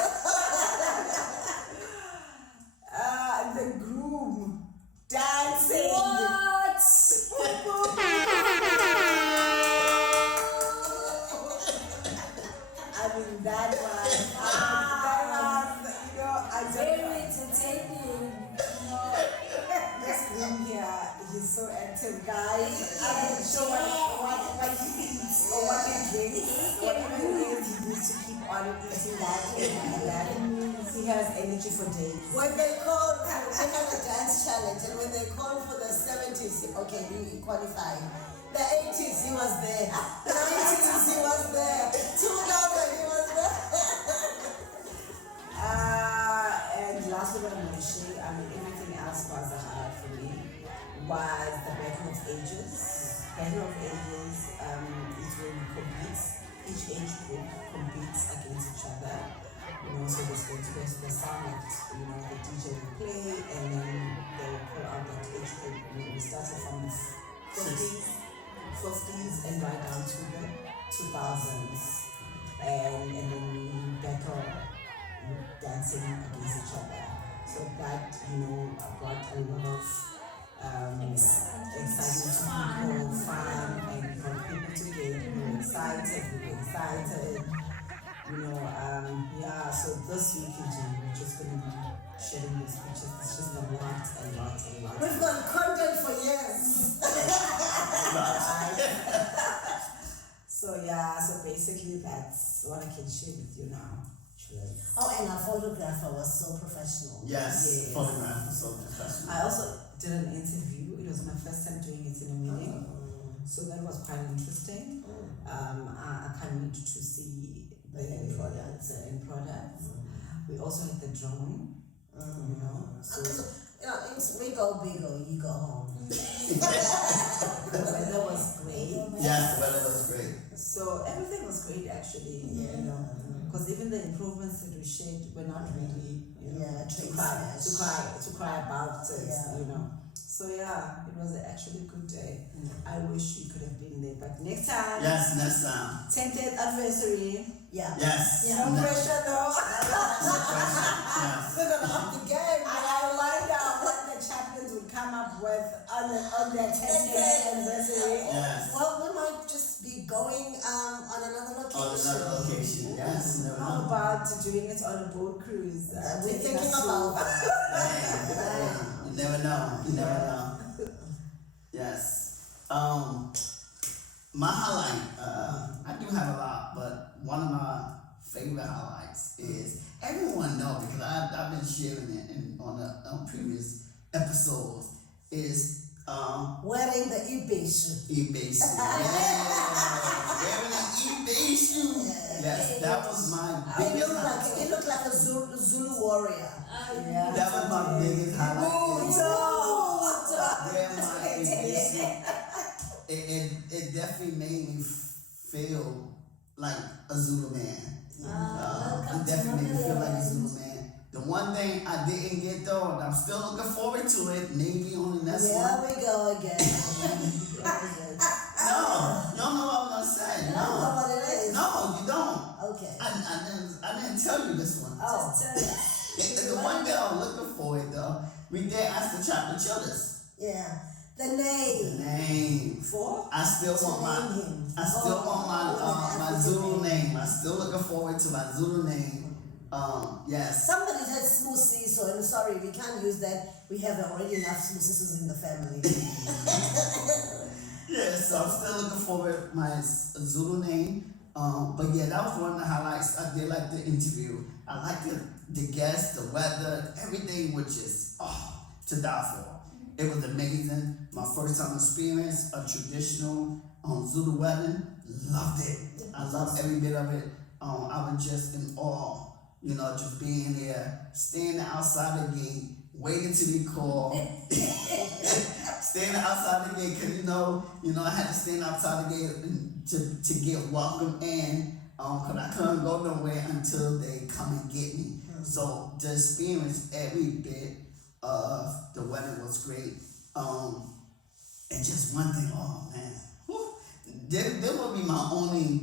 The groom dancing. What? I mean, that was, you know, I Very don't entertaining. this groom here, he's so active, guys. I'm not sure what he eats or what he drinks, whatever it is, he needs to keep on eating that. He has energy for days. When they called, they had a dance challenge, and when they called for the 70s, okay, we qualified. The 80s, he was there. The 90s, he was there. 2000, he was there. And lastly, what I'm going to share, I mean, everything else was a highlight for me, was the Battle of Ages. Battle of Ages is when we compete, each age group competes against each other. You know, so there's going to be the sound that, you know, the DJ will play, and then they will pull out that age group. We started from the 50s and right down to the 2000s. And then we battle dancing against each other. So that, you know, brought a lot of excitement to people, fun, and brought people together. We were excited. You know, yeah, so this week we're just going to be sharing these pictures. It's just a lot. We've got content for years. So yeah, so basically that's what I can share with you now. Oh, and our photographer was so professional. Yes, photograph was so professional. I also did an interview. It was my first time doing it in a meeting. So that was quite interesting. I can't wait to see the end products. We also had the drone, you know. So You know, we go big or you go home. the weather was great. Yes, the weather was great. So everything was great actually, you know. Because even the improvements that we shared were not really, you know, to cry about it, you know. So yeah, it was actually a good day. I wish you could have been there, but next time. Yes, next time. 10th anniversary. Yeah. Yes. Yeah. No pressure though. Yes. We're gonna up the game. I wonder what the Chaplins would come up with on their 10th anniversary. Yes. Well, we might just be going on another location. On another location. Yes. Never How know. about doing it on a boat cruise? We're Taking thinking us to- about Hey, you never know. You never know. Yes. My highlight, I do have a lot, but one of my favorite highlights is everyone know because I've been sharing it on previous episodes is wearing the eBay shoe. eBay shoe. Yeah, wearing an eBay shoe. Yes, that was my biggest highlight. It looked like a Zulu warrior. Yeah. That was my biggest highlight. Yeah, my eBay shoe. It definitely made me feel like a Zulu man. It definitely made me feel like a Zulu man. The one thing I didn't get though, and I'm still looking forward to it, maybe on the next Here one. we go again. No, what I'm gonna say. I don't know what it is. No, you don't. Okay. I didn't tell you this one. Oh. The one that I'm looking for it though, we did ask the Chaplin Childers. Yeah. The name. Name. For? I still want my Zulu name. I'm still looking forward to my Zulu name. Yes. Somebody said smoothie, so I'm sorry, we can't use that. We have already enough smoothies in the family. so I'm still looking for my Zulu name. But yeah, that was one of the highlights. I did like the interview. I liked the guests, the weather, everything was just to die for. It was amazing. My first time experience a traditional Zulu wedding. Loved it. I loved every bit of it. I was just in awe, just being there, standing outside the gate, waiting to be called. Standing outside the gate, cause I had to stand outside the gate to get welcomed in, cause I couldn't go nowhere until they come and get me. So the experience, every bit of the wedding was great. And just one thing, oh man, whew, there will be my only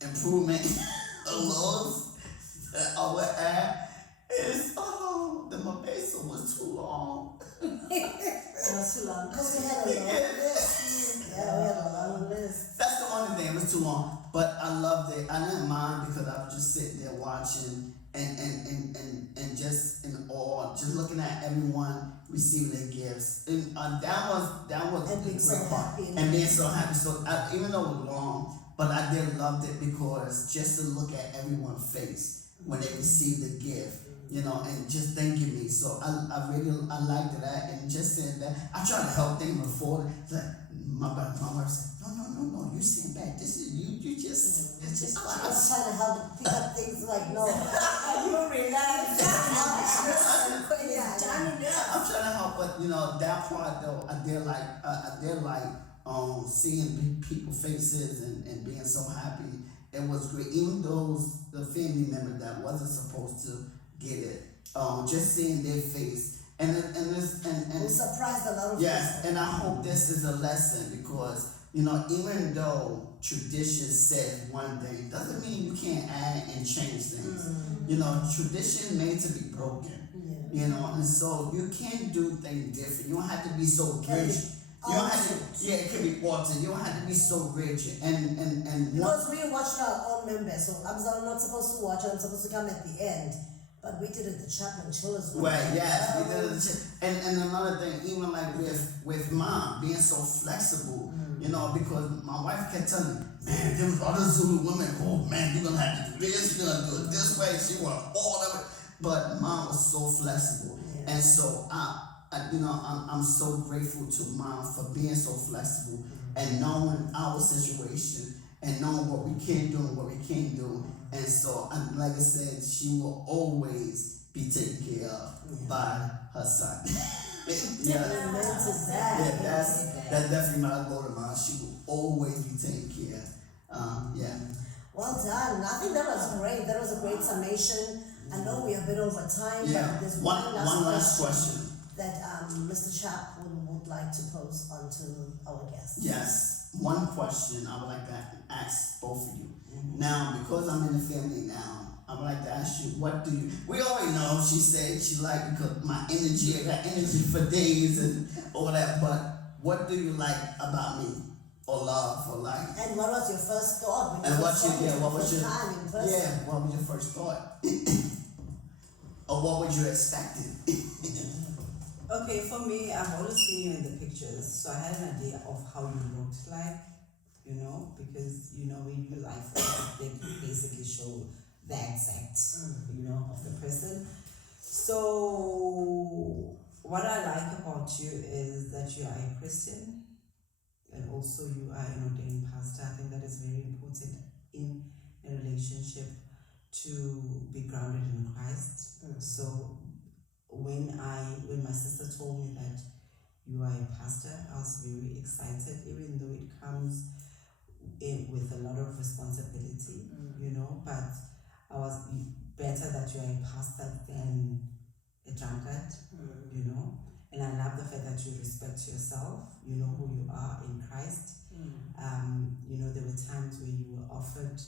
improvement of laws that I would add is the Mabesa was too long. That's too long. Because we had a long list. Yeah, we had a long list. That's the only thing, it was too long. But I loved it. I didn't mind because I was just sitting there watching and just in awe, just looking at everyone receiving their gifts. And that was And the being so great part. happy. And being so happy. So even though it was long, but I did loved it because just to look at everyone's face when they received the gift, and just thanking me. So I liked that, and just saying that I tried to help them before. Like my wife said, no, you stand back. This is you just. It's just I was trying to help pick up things like, no. You relax. I'm trying to help, but that part though, I did like seeing people's faces and being so happy. It was great. Even those the family member that wasn't supposed to get it, just seeing their face and We surprised a lot of yes, people. and I hope this is a lesson because even though tradition says one thing, doesn't mean you can't add and change things. Tradition made to be broken. Yeah. And so you can do things different. You don't have to be so rigid. You don't have to, it can be altered. You don't have to be so rigid. And Because we watched our own members, so I'm not supposed to watch it, I'm supposed to come at the end. But we did it the Chaplin chillers. right, yes, we did it. And another thing, even like with mom being so flexible, because my wife kept telling me, man, there was other Zulu women, oh man, you're gonna have to do this, you're gonna do it this way. She wanted all of it. But mom was so flexible. Yeah. And so I'm so grateful to mom for being so flexible and knowing our situation and knowing what we can do and what we can't do. And so, like I said, she will always be taken care of by her son. Amen to that. Yeah, that's definitely my goal to mom. She will always be taken care of. Yeah. Well done. I think that was great. That was a great summation. I know we're a bit over time, Yeah. but there's One last question. that Mr. Chaplin would like to pose onto our guests. Yes, one question I would like to ask both of you. Now, because I'm in the family now, I would like to ask you, we already know she said she liked because my energy, I got energy for days and all that, but what do you like about me or love or like? And what was your first thought? When And you what saw me what the was first your, time in person? what was your first thought? Or what was you expecting? Okay, for me, I've always seen you in the pictures, so I had an idea of how you looked like, because, in real life, they basically show the exact, of the person. So, what I like about you is that you are a Christian, and also you are an ordained pastor. I think that is very important in a relationship to be grounded in Christ. So, when my sister told me that you are a pastor, I was very excited, even though it comes in with a lot of responsibility, but I was better that you are a pastor than a drunkard, and I love the fact that you respect yourself, you know who you are in Christ. There were times where you were offered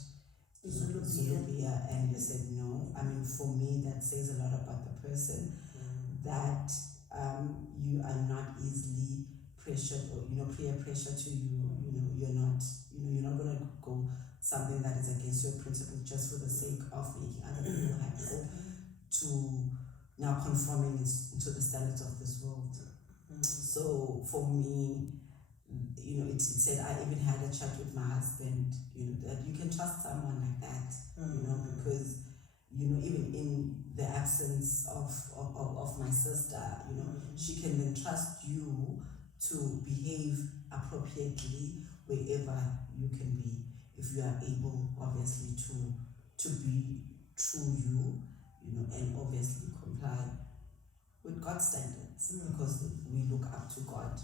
Zulu beer and you said no. I mean, for me, that says a lot about the person, that you are not easily pressured or peer pressure to you. You're not gonna go something that is against your principle just for the sake of making other people happy or to now conforming into the standards of this world. So for me, it said, I even had a chat with my husband, that you can trust someone like that, because, even in the absence of my sister, she can then trust you to behave appropriately wherever you can be, if you are able, obviously, to be true you, and obviously comply with God's standards, because we look up to God.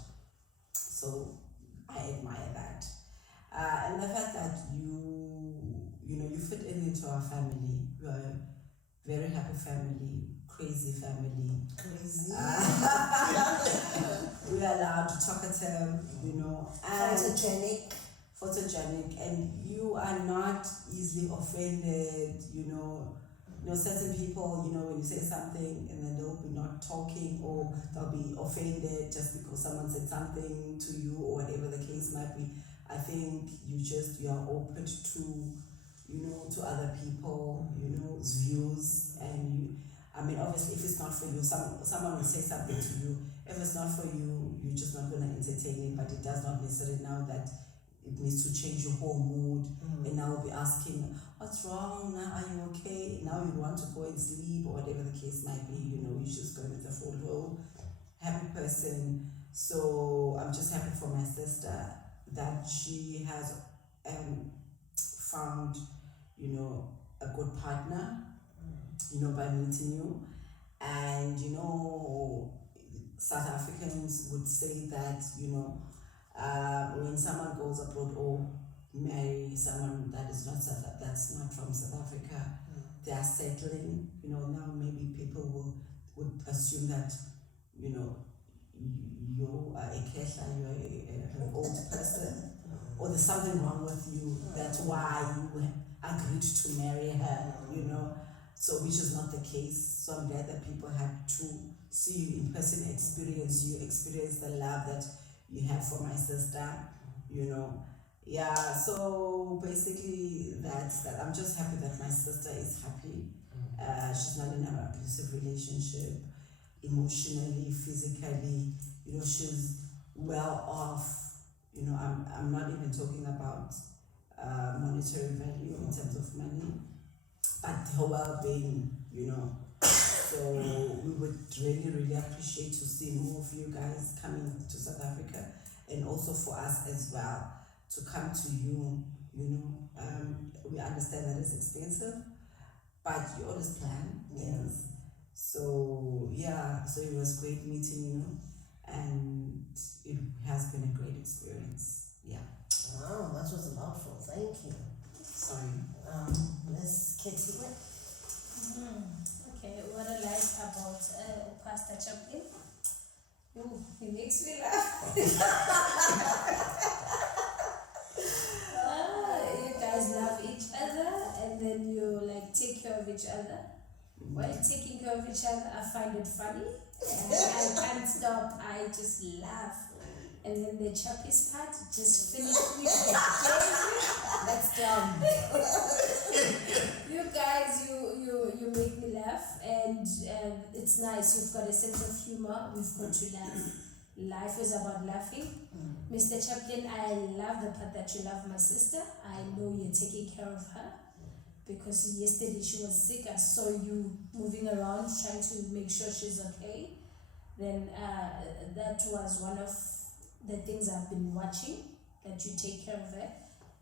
So I admire that. And the fact that you fit into our family. You are a very happy family, crazy family. Crazy. We are loud, talkative, and photogenic, and you are not easily offended, certain people, when you say something and then they'll be not talking, or they'll be offended just because someone said something to you, or whatever the case might be. I think you are open to, to other people, views, and obviously if it's not for you, someone will say something to you. If it's not for you, you're just not going to entertain it, but it does not necessarily now that it needs to change your whole mood, and now we'll be asking, what's wrong now, are you okay? Now you want to go and sleep, or whatever the case might be, you're just going to be a full happy person. So I'm just happy for my sister that she has found, a good partner, by meeting you. And, South Africans would say that, when someone goes abroad or marry someone that's not from South Africa, they are settling. Now maybe people would assume that, you are a Kesha, you are an old person, or there's something wrong with you. That's why you agreed to marry her, So which is not the case. So I'm glad that people have to see you in person, experience the love that you have for my sister, Yeah, so basically that's that. I'm just happy that my sister is happy. She's not in an abusive relationship, emotionally, physically, she's well off. I'm not even talking about monetary value in terms of money, but her well-being, So we would really, really appreciate to see more of you guys coming to South Africa, and also for us as well to come to you. We understand that it's expensive, but you always plan. Yes. So so it was great meeting you, and it has been a great experience. Yeah. Wow, that was a mouthful. Thank you. Sorry. Miss Kitty. Okay, what I like about Pastor Chaplin, he makes me laugh. You guys love each other, and then you take care of each other. While taking care of each other, I find it funny, and I can't stop. I just laugh. And then the chappies part just finished with the That's done. You guys, you make me laugh, and it's nice. You've got a sense of humor. We've got to laugh. Life is about laughing. Mr. Chaplin, I love the part that you love my sister. I know you're taking care of her, because yesterday she was sick. I saw you moving around trying to make sure she's okay. Then that was one of the things I've been watching, that you take care of her.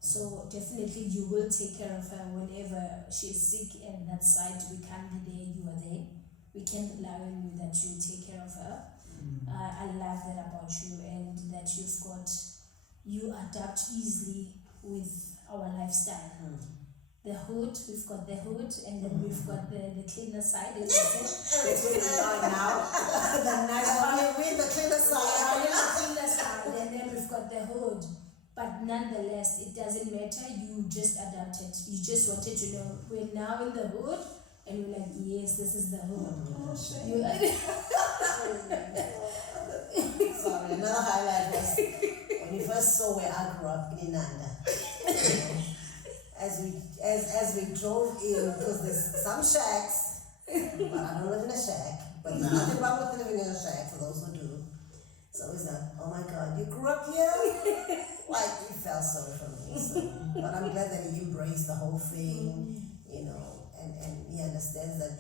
So definitely you will take care of her whenever she's sick, and that side we can't be there, you are there. We can rely on you that you take care of her. I love that about you, and that you adapt easily with our lifestyle. The hood, we've got the hood, and then we've got the cleaner side. That's where we are now. The nice one, the cleaner side. The cleaner side, and then we've got the hood. But nonetheless, it doesn't matter. You just adapted. You just wanted to know, we're now in the hood, and we're like, yes, this is the hood. Sorry, another highlight was when you first saw where I grew up in Inanda. As we drove in, because there's some shacks, but I don't live in a shack. But there's nothing wrong with living in a shack for those who do. So it's like, oh my God, you grew up here? Like, he felt sorry for me. So, but I'm glad that he embraced the whole thing, you know, and he understands that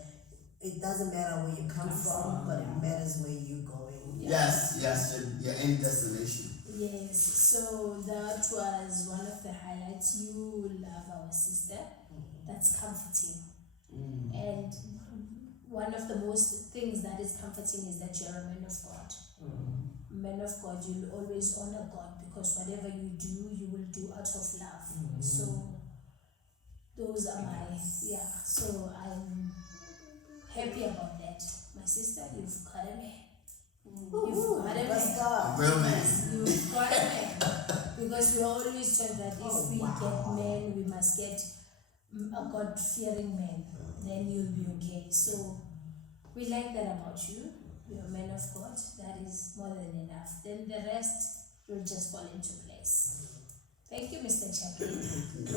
it doesn't matter where you come from, but it matters where you're going. Yes, your end destination. Yes, so that was one of the highlights. You love our sister. That's comforting. And one of the most things that is comforting is that you're a man of God. Man of God, you'll always honor God, because whatever you do, you will do out of love. So those are my, so I'm happy about that. My sister, you've got a man. You've got a Let's man. go. Real man. You've got a man. Because we always tell that if we get men, we must get a God-fearing man. Then you'll be okay. So we like that about you. You're a man of God. That is more than enough. Then the rest will just fall into place. Thank you, Mr. Chaplin.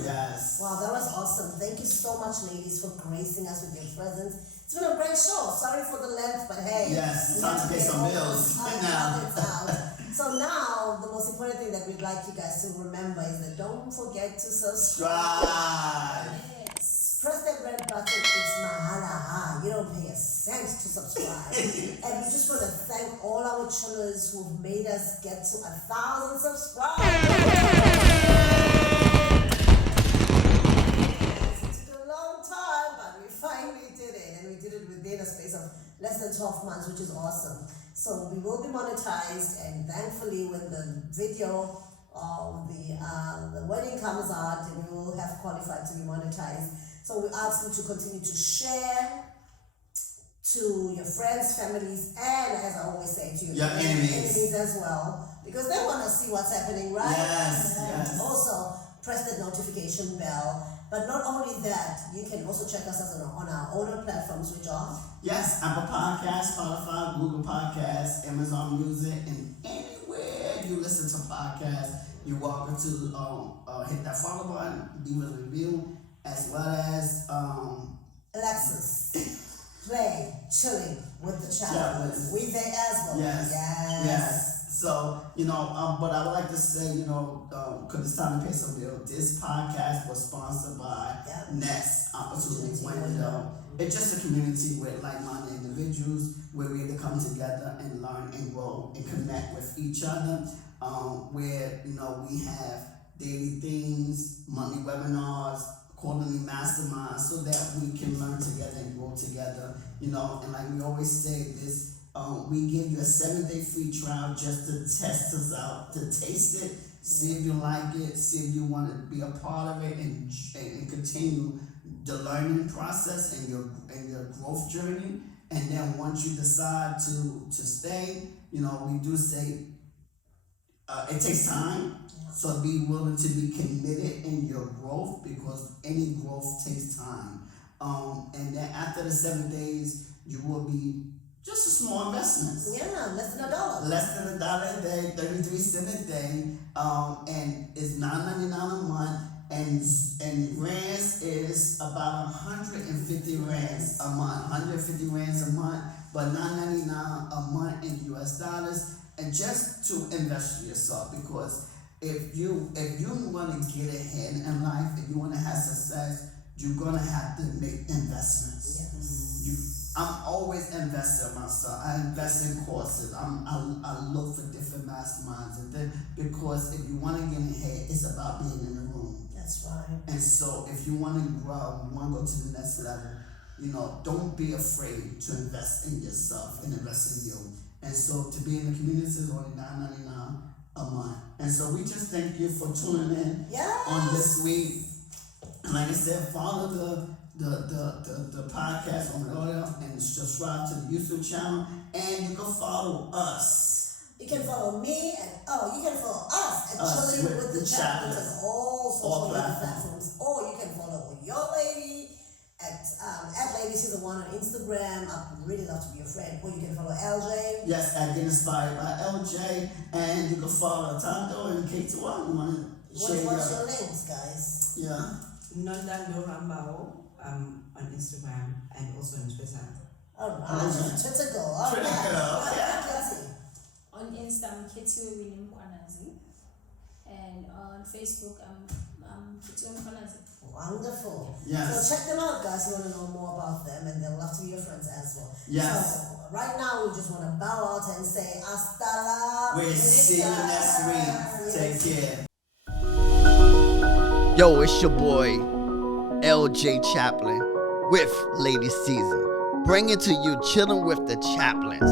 Yes. Wow, that was awesome. Thank you so much, ladies, for gracing us with your presence. It's been a great show. Sorry for the length, but hey. Yes, we time have to pay get some all bills. this And now. out. So now, the most important thing that we'd like you guys to remember is that don't forget to subscribe. Strive. Yes. Press that red button. It's mahala. You don't pay a cent to subscribe. And we just want to thank all our chillers who've made us get to 1,000 subscribers. It took a long time, but we finally did it. And we did it within a space of less than 12 months, which is awesome. So we will be monetized, and thankfully when the video of the wedding comes out, then we will have qualified to be monetized. So we ask you to continue to share to your friends, families, and as I always say, to Your enemies. as well, because they want to see what's happening, right? Yes, And yes. also press the notification bell. But not only that, you can also check us out on our older platforms, which are Yes, Apple Podcasts, Spotify, Google Podcasts, Amazon Music, and anywhere you listen to podcasts, you're welcome to hit that follow button, leave us a review, as well as Alexis, play, chilling with the Chaplins. Chaplins. We there as well. Yes. So, but I would like to say, because it's time to pay some bill, this podcast was sponsored by Next Opportunity Window. It's just a community with like-minded individuals where we get to come together and learn and grow and connect with each other, where, we have daily things, monthly webinars, quarterly masterminds, so that we can learn together and grow together, and like we always say this, we give you a 7-day free trial just to test us out, to taste it, see if you like it, see if you want to be a part of it, and continue the learning process and your growth journey. And then once you decide to stay, we do say it takes time. So be willing to be committed in your growth, because any growth takes time. And then after the 7 days, you will be just a small investment. Yeah, less than $1. Less than $1 a day, 33 cents a day, and it's $9.99 a month, and rands is about 150 rands a month, 150 rands a month, but $9.99 a month in US dollars, and just to invest in yourself, because if you want to get ahead in life, if you want to have success, you're gonna have to make investments. Yes. I'm always investing in myself. I invest in courses. I look for different masterminds, and then because if you want to get ahead, it's about being in the room. That's right. And so if you want to grow, you want to go to the next level, don't be afraid to invest in yourself and invest in you. And so to be in the community is only $9.99 a month. And so we just thank you for tuning in on this week. And like I said, follow the podcast on the audio and subscribe to the YouTube channel, and you can follow us. You can follow me you can follow us at Us Chilling with with the the Chaplins Chaplins. on all social media platforms. platforms. Or you can follow your lady at Lady Season 1 on Instagram. I'd really love to be your friend. Or you can follow LJ. Yes, at Get Inspired by LJ, and you can follow Tando and K2. You want to share What's your links, guys? Yeah. Nondando Rambao on Instagram and also on Twitter. Alright, Okay. Twitter girl. Alright. Twitter girl, Alright, yeah. classy. On Insta, I'm Ketiwe William Kwanazi. And on Facebook, I'm Ketiwe Kwanazi. Wonderful. Yes. So check them out, guys. You want to know more about them, and they'll love to be your friends as well. Yes. So right now, we just want to bow out and say hasta la We'll see you vista. next week. Take care. Yo, it's your boy, LJ Chaplin, with Lady Caesar, bringing to you Chilling with the Chaplins,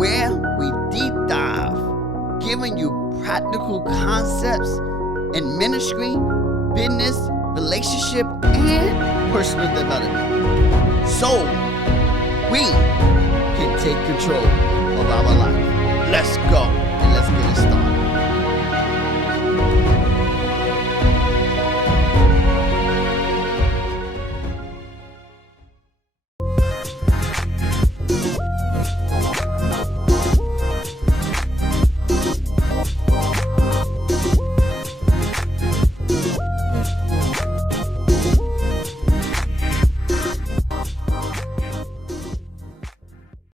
where we deep dive, giving you practical concepts in ministry, business, relationship, and personal development. So we can take control of our life. Let's go.